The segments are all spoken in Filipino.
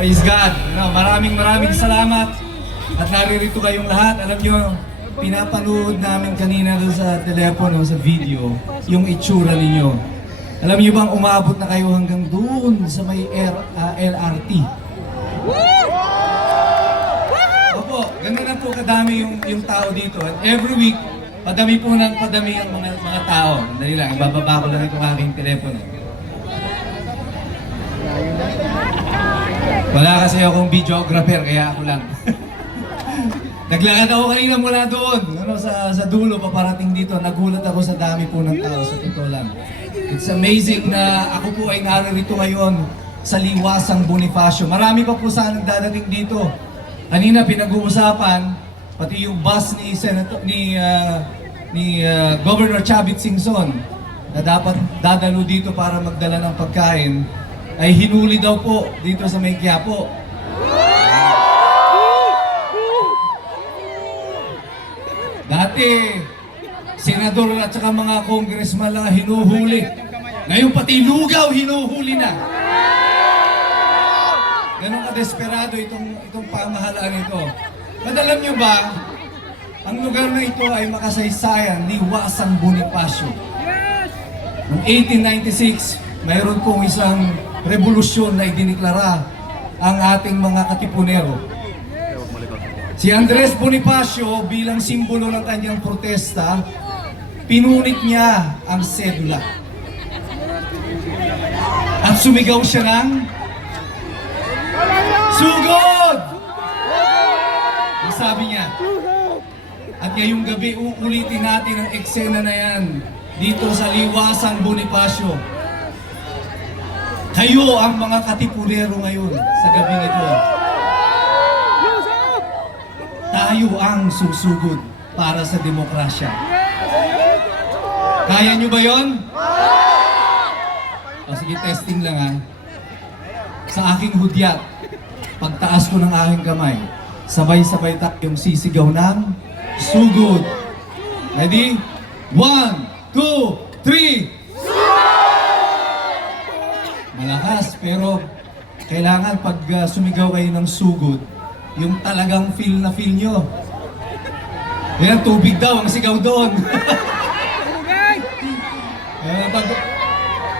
Praise God. No, maraming salamat. At naririto kayong lahat. Alam nyo, pinapanood namin kanina doon sa telepono, sa video, yung itsura ninyo. Alam niyo bang umabot na kayo hanggang doon sa may LRT? Opo, ganun na po kadami yung tao dito. At every week, padami po ng padami ang mga tao. Dali lang, ibababa ko lang itong aking telepono. Wala kasi akong videographer, kaya ako lang. Naglakad ako kanina mula doon, sa dulo, paparating dito. Nagulat ako sa dami po ng tao, sa totoo lang. It's amazing na ako po ay naririto ngayon sa Liwasang Bonifacio. Marami pa po sanang dadating dito. Kanina pinag-uusapan, pati yung bus ni Governor Chavit Singson na dapat dadalo dito para magdala ng pagkain, ay hinuli daw po dito sa may Quiapo. Dati, senador at saka mga congressman lang hinuhuli. Ngayon pati lugaw hinuhuli na. Ganun ka-desperado itong pamahalaan ito. Madalam nyo ba, ang lugar na ito ay makasaysayan, Liwasang Bonifacio. Noong 1896, mayroon pong isang revolusyon na idiniklara ang ating mga katipunero. Si Andres Bonifacio, bilang simbolo ng kanyang protesta, pinunit niya ang sedula. At sumigaw siya ng sugod! Ang sabi niya. At ngayong gabi, uulitin natin ang eksena na yan dito sa Liwasang Bonifacio. Kayo ang mga katipunero ngayon sa gabing ito. Tayo ang susugod para sa demokrasya. Kaya nyo ba yon? O sige, testing lang ha. Sa aking hudyat, pagtaas ko ng aking kamay, sabay-sabay tayong sisigaw ng sugod. Ready? 1, 2, 3! Malakas, pero kailangan pag sumigaw kayo ng sugod, yung talagang feel na feel nyo. Yan, tubig daw ang sigaw doon.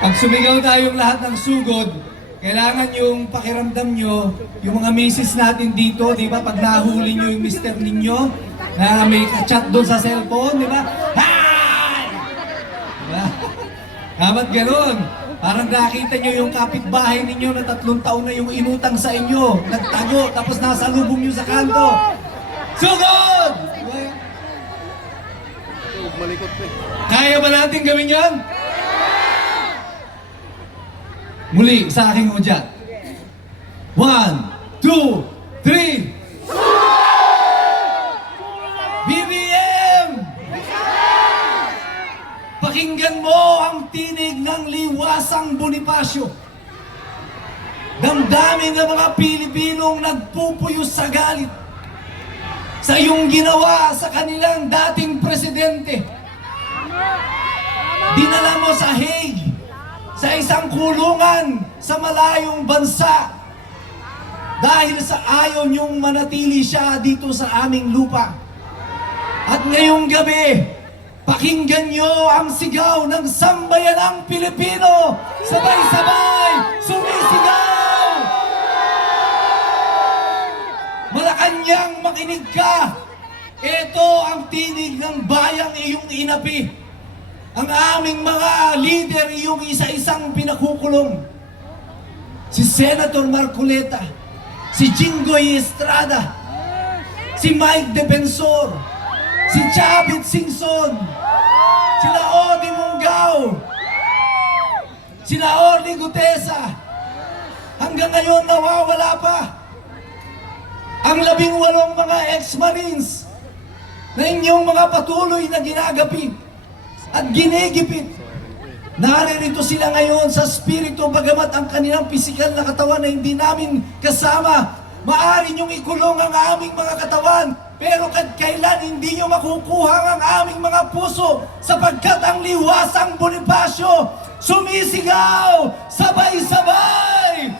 Pag sumigaw tayong lahat ng sugod, kailangan yung pakiramdam nyo, yung mga misis natin dito, di ba? Pag nahuli nyo yung mister ninyo, na may chat doon sa cellphone, di ba? Hi! Diba? Dapat ganun. Parang nakita nyo yung kapitbahay ninyo na 3 taon na yung inutang sa inyo. Nagtago, tapos nasa lubong nyo sa kanto. Sugod! Kaya ba natin gawin yan? Muli, sa aking hudyat. 1, 2, 3! BBM! Pakinggan mo ang tinig ng Liwasang Bonifacio. Damdamin ng mga Pilipinong nagpupuyos sa galit sa iyong ginawa sa kanilang dating presidente. Dinala mo sa Hague, sa isang kulungan sa malayong bansa dahil sa ayaw niyong manatili siya dito sa aming lupa. At ngayong gabi, pakinggan niyo ang sigaw ng sambayanang Pilipino. Sabay-sabay, sumisigaw! Malacanang, makinig ka! Ito ang tinig ng bayang iyong inapi. Ang aming mga leader iyong isa-isang pinakukulong. Si Senator Marcoleta, si Jinggoy Estrada, si Mike Defensor, si Chavit Singson, sila Odi Mungao, sila Orly Gutesa. Hanggang ngayon nawawala pa ang 18 mga ex-marines na inyong mga patuloy na ginagapi at ginigipit. Naririto sila ngayon sa spirito, bagamat ang kanilang pisikal na katawan na hindi namin kasama. Maaari niyong ikulong ang aming mga katawan, pero kailan hindi niyo makukuha ang aming mga puso, sapagkat ang Liwasang Bonifacio sumisigaw sabay-sabay!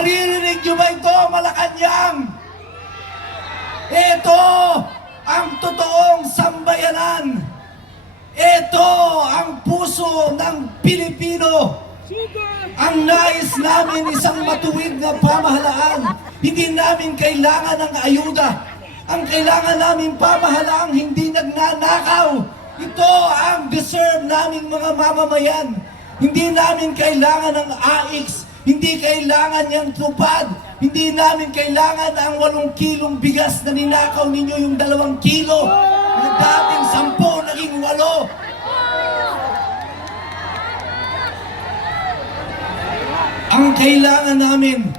Naririnig niyo ba ito, Malacanang? Ito ang totoong sambayanan. Ito ang puso ng Pilipino. Ang nais namin isang matuwid na pamahalaan. Hindi namin kailangan ng ayuda. Ang kailangan namin pamahalaang hindi nagnanakaw. Ito ang deserve naming mga mamamayan. Hindi namin kailangan ng AIX. Hindi kailangan niyang tupad. Hindi namin kailangan ang 8 kilong bigas na ninakaw ninyo, yung 2 kilo. Na dating 10, naging 8. Ang kailangan namin,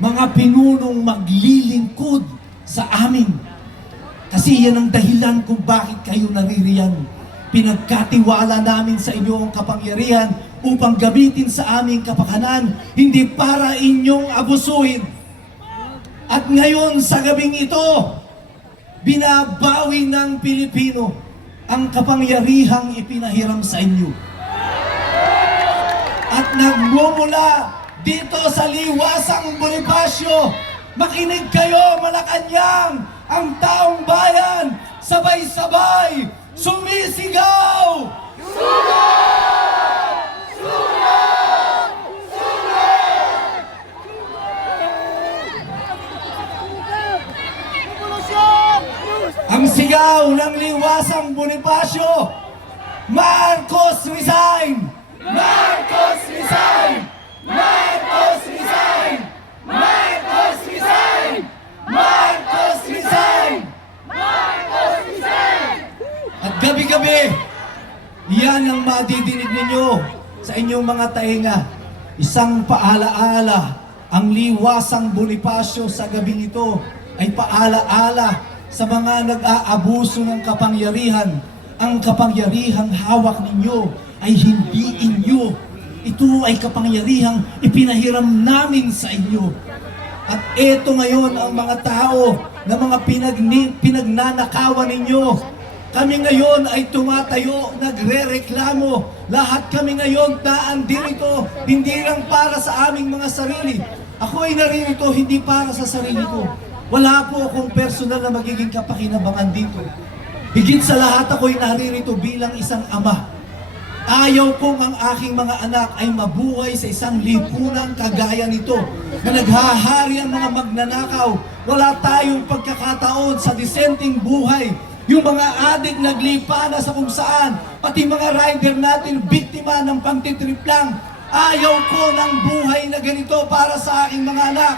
mga pinunong maglilingkod sa amin. Kasi yan ang dahilan kung bakit kayo naririyan. Pinagkatiwala namin sa inyo ang kapangyarihan upang gamitin sa aming kapakanan, hindi para inyong abusuhin. At ngayon sa gabing ito, binabawi ng Pilipino ang kapangyarihang ipinahiram sa inyo. At nagmumula dito sa liwasang Bonifacio, makinig kayo, Malacanang, ang taong bayan, sabay-sabay, sumisigaw! Sunog! Sunog! Sunog! Ang sigaw ng liwasang Bonifacio, Marcos resign! Marcos resign! Marcos resign! Marcos resign! Marcos resign! Marcos resign! At gabi-gabi, yan ang madidinig ninyo sa inyong mga tainga. Isang paalaala, ang liwasang Bonifacio sa gabing ito ay paalaala sa mga nag-aabuso ng kapangyarihan. Ang kapangyarihang hawak ninyo ay hindi inyo. Ito ay kapangyarihang ipinahiram namin sa inyo. At eto ngayon ang mga tao na mga pinagnanakawan ninyo. Kami ngayon ay tumatayo, nagre-reklamo. Lahat kami ngayon naandirito, hindi lang para sa aming mga sarili. Ako ay naririto hindi para sa sarili ko. Wala po akong personal na magiging kapakinabangan dito. Higit sa lahat ako'y naririto bilang isang ama. Ayaw kong ang aking mga anak ay mabuhay sa isang lipunan kagaya nito na naghahari ang mga magnanakaw. Wala tayong pagkakataon sa disenteng buhay. Yung mga adik naglipa na sa kung saan, pati mga rider natin biktima ng pangtitrip lang. Ayaw ko ng buhay na ganito para sa aking mga anak.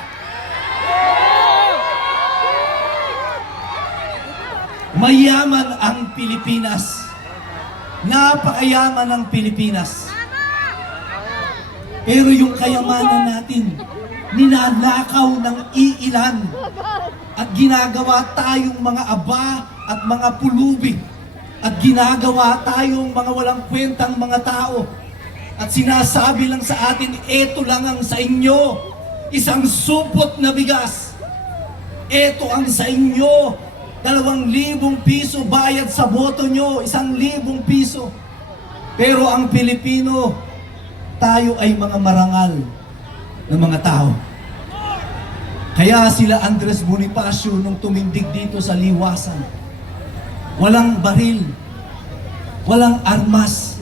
Mayaman ang Pilipinas. Napakayaman ng Pilipinas. Pero yung kayamanan natin, ninanakaw ng iilan. At ginagawa tayong mga aba at mga pulubi. At ginagawa tayong mga walang kwentang mga tao. At sinasabi lang sa atin, eto lang ang sa inyo. Isang supot na bigas. Eto ang sa inyo. 2,000 piso bayad sa boto nyo, 1,000 piso. Pero ang Pilipino, tayo ay mga marangal na mga tao. Kaya sila Andres Bonifacio nung tumindig dito sa liwasan, walang baril, walang armas,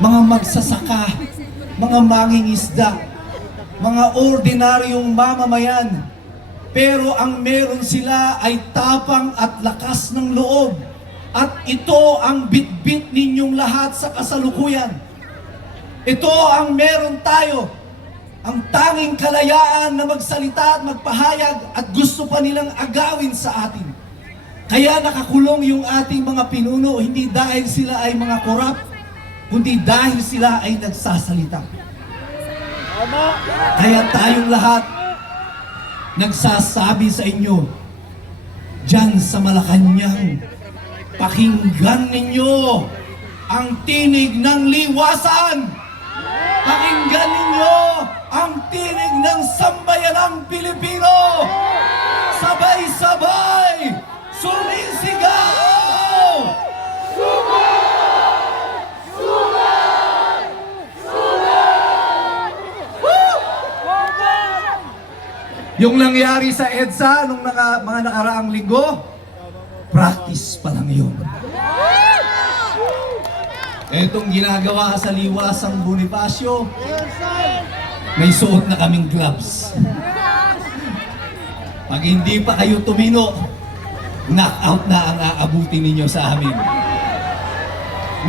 mga magsasaka, mga mangingisda, mga ordinaryong mamamayan. Pero ang meron sila ay tapang at lakas ng loob. At ito ang bitbit ninyong lahat sa kasalukuyan. Ito ang meron tayo. Ang tanging kalayaan na magsalita at magpahayag at gusto pa nilang agawin sa atin. Kaya nakakulong yung ating mga pinuno, hindi dahil sila ay mga korap, kundi dahil sila ay nagsasalita. Kaya tayong lahat nagsasabi sa inyo, dyan sa Malacanang, pakinggan ninyo ang tinig ng liwasan. Pakinggan ninyo ang tinig ng sambayanang Pilipino. Sabay-sabay, sumisigaw! Sunog! Sunog! Sunog! Woo! Yung nangyari sa EDSA nung mga nakaraang linggo, practice pa lang yun. Etong ginagawa sa Liwasang Bonifacio, may suot na kaming gloves. Pag hindi pa kayo tumino, knockout na ang aabutin ninyo sa amin.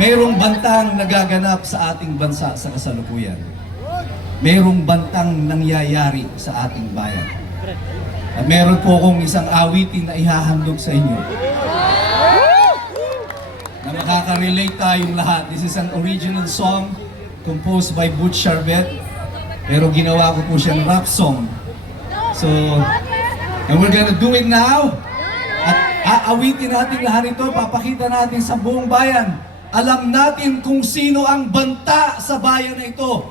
Merong bantang nagaganap sa ating bansa sa kasalukuyan. Merong bantang nangyayari sa ating bayan. At meron po akong isang awitin na ihahandog sa inyo na makaka-relate tayong lahat. This is an original song composed by Butch Charbet, pero ginawa ko po siyang rap song. So, and we're gonna do it now. At aawitin natin lahat ito, papakita natin sa buong bayan. Alam natin kung sino ang banta sa bayan na ito.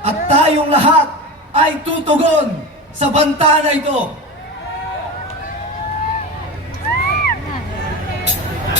At tayong lahat ay tutugon sa banta na ito.